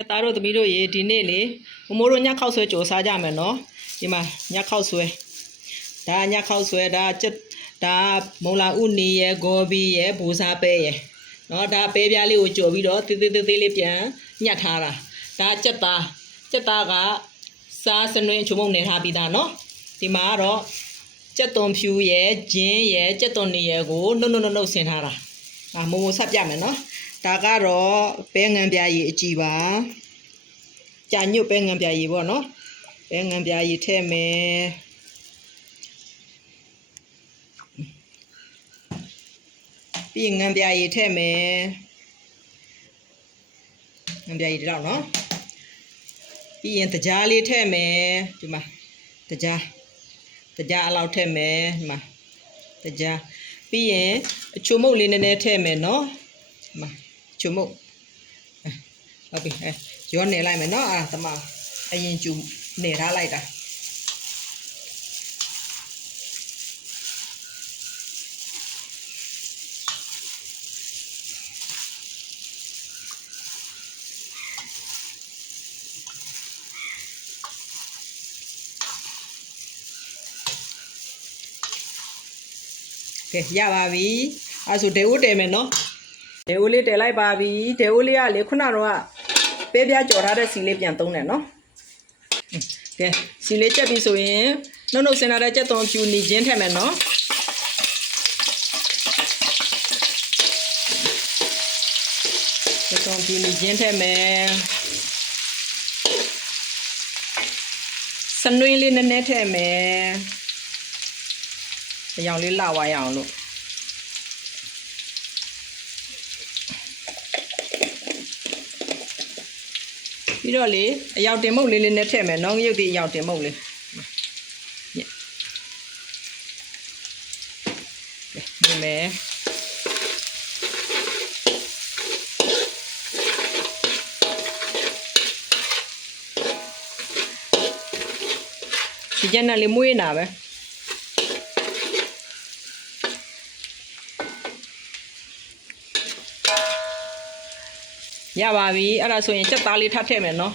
တာတို့သမီးတို့ရေဒီနေ့လေမမိုးတို့ညခောက်ဆွဲကြော်စားကြမယ်နော်ဒီမှာညခောက်ဆွဲဒါညခောက်ဆွဲဒါဒါမုံလာဥနီရယ်ဂေါ်ဘီရယ်ဘူစားပဲရယ်နော်ဒါပဲပြားလေးကိုကြော်ပြီးတော့သေးသေးလေးပြန်ညှက်ထားတာဒါကြက်သားကစားစနွင်းချုံမုံနေထားပြီးသားနော်ဒီမှာကတော့ကြက်သွန်ဖြူရယ်ဂျင်းရယ်ကြက်သွန်နီရယ်ကိုနှုတ်ဆင်ထားတာဒါမုံဆက်ပြမယ်နော်ဒါကတော့ပဲငံပြားရည်အကြည့်ပါကြာညွတ်ပဲငံပြားရည်ပေါ့နော်ပဲငံပြားရည်ထည့်မယ်ပြီးငံပြားရည်ထည့်မယ်ငံပြားရည်တော့နော်ပြီးရင်တကြားလေးထည့်မယ်ဒီမှာတကြားအလောက်ထည့်မယ်ဒီမှာတကြားပြီးရင်အချိုမုတ်လေးနည်းနည်းထည့်မယ်နော်ဒီမှာချုံမုတ်ဟုတ်ပြီရောနေလိုက်မယ်နော်အဲ့ဒါသမအရင်ကျူနေထားလိုက်တာကဲရပါပြီအဲ့ဆိုဒေဦးတယ်မယ်နော်ဒေဦးလေးတည်လိုက်ပါပြီဒေဦးလေးကလေခုနကတော့ပဲပြားကြော်ထားတဲ့စီလေးပြန်သုံးတယ်နော်ကဲစီလေးချက်ပြီဆိုရင်နှုတ်ဆင်ထားတဲ့ကြက်သွန်ဖြူနီချင်းထည့်မယ်နော်ကြက်သွန်ဖြူနီချင်းထည့်မယ်စနွေးလေးနည်းနည်းထည့်မယ်အရောင်လေးလှဝါရအောင်လို့ပြီးတော့လေအယောက်တင်မုတ်လေးနဲ့ထည့်မယ်နော်ရုပ်ဒီအယောက်တင်မုတ်လေးညင်မယ်ဒီကျန်တဲ့လေးမွေးနာပဲရပါပြီအဲ့ဒါဆိုရင်ကြက်သားလေးထပ်ထည့်မယ်နော်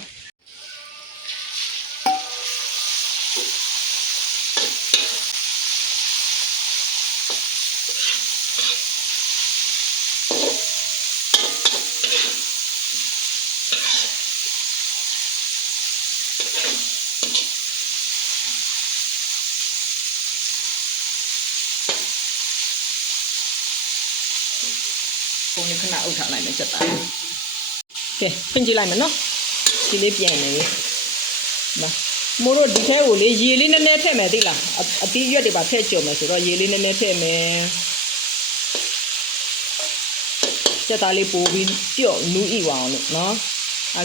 ပုံလေးခဏအုပ်ထားလိုက်မယ်ကြက်သားကဲဖွင့်ကြည့်လိုက်မယ်နော်ဒီလေးပြန်နေပြီမိုးတို့ဒီထဲကိုလေရေလေးနည်းနည်းထည့်မယ်သိလားအသီးရွက်တွေပါထည့်ကြုံမယ်ဆိုတော့ရေလေးနည်းနည်းထည့်မယ်စက်သားလေးပိုးပြီးပြော့နူးဣဝအောင်လို့နော်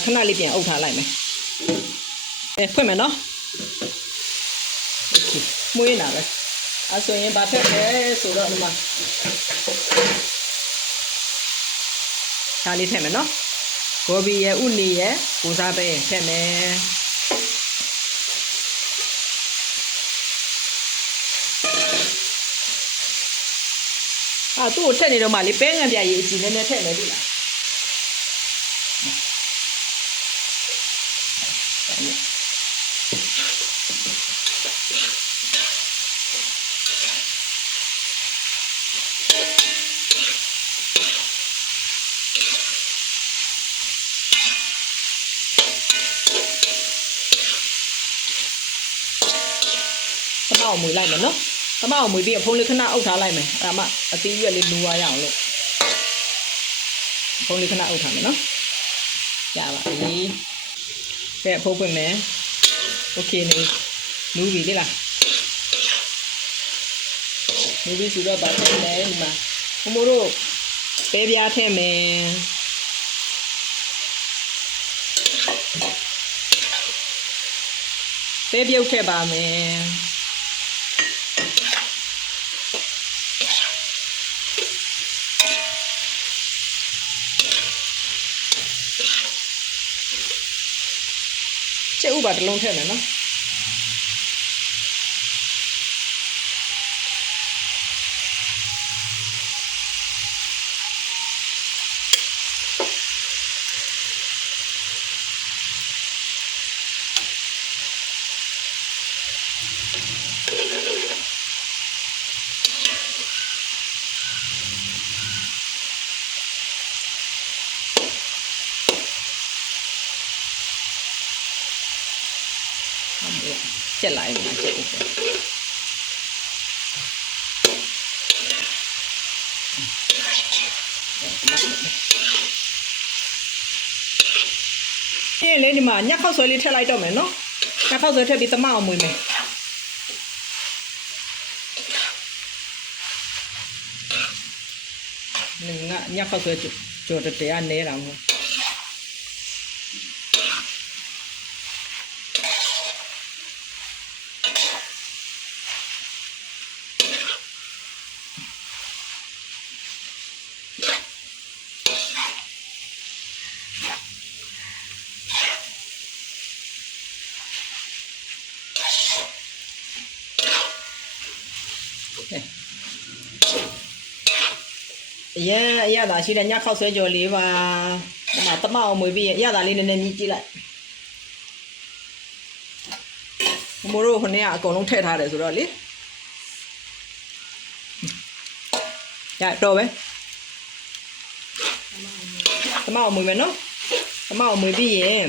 ခဏလေးပြန်အုပ်ထားလိုက်မယ်ဖွင့်မယ်နော်โอเคမွေးနာပဲအဲ့ဆိုရင်ဗာထည့်မယ်ဆိုတော့ဒီမှာဒါလေးထည့်မယ်နော်ဂေါ်ဘီရဲ့ဥနီရဲ့ဘူစားပဲထည့်မယ်သူ့ကိုထည့်နေတော့မှလေပဲငံပြားရည်အကြည့်နည်းနည်းထည့်မယ်ဒီလားသမအောင်မွေလိုက်မယ်နော်သမအောင်မွေပြီးအဖုံးလေးခဏအုပ်ထားလိုက်မယ်အဲ့ဒါမှအသီးရွက်လေးလူသွားရအောင်လို့အဖုံးလေးခဏအုပ်ထားမယ်နော်ရပါပြီကဲအဖုံးပွင့်မယ်โอเคနေနူးပြီလေလားနူးပြီဆိုတော့ဗာထည့်မယ်ဒီမှာဘမိုးတို့ပဲပြားထည့်မယ်ပဲပြုတ်ထည့်ပါမယ်ကျက်ဥပါတစ်လုံးထည့်မယ်နော် ချက်လိုက်မှာချက်ဦးလေဒီမှာညက်ခောက်ဆွဲလေးထည့်လိုက်တော့မယ်နော်ညက်ခောက်ဆွဲထည့်ပြီးသမအောင်မွေးမယ်ငါညက်ခောက်ဆွဲကြော်တရားနဲတာမဟုတ်ရတာရှိတယ်ညခောက်ဆွဲကြော်လေးပါဒီမှာတမအောင်မွေးပြီးရတာလေးနည်းနည်းမြည်ကြည့်လိုက်မိုးတို့ခနဲ့ကအကုန်လုံးထည့်ထားတယ်ဆိုတော့လေရတော့ပဲတမအောင်မွေးမယ်နော်တမအောင်မွေးပြီးရင်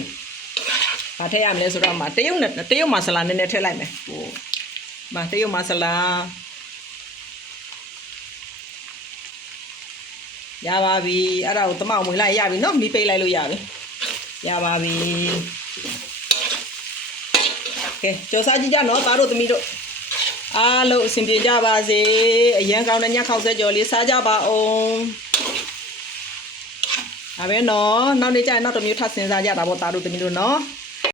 ဗာထည့်ရမလဲဆိုတော့တရုတ်မဆလာနည်းနည်းထည့်လိုက်မယ်ဟိုမှာတရုတ်မဆလာရပါပြီအဲ့ဒါကိုတမအောင်မွေးလိုက်ရပြီနော်မီးပိတ်လိုက်လို့ရပြီရပါပြီကဲကြော်စားကြည့်ကြနော်သားတို့သမီးတို့အားလုံးအဆင်ပြေကြပါစေအရန်ကောင်းတဲ့ညခောက်ဆွဲကြော်လေးစားကြပါအောင်ဒါပဲနော်နောက်နေ့ကျရင်နောက်တစ်မျိုးထပ်စဉ်းစားကြတာပေါ့သားတို့သမီးတို့နော်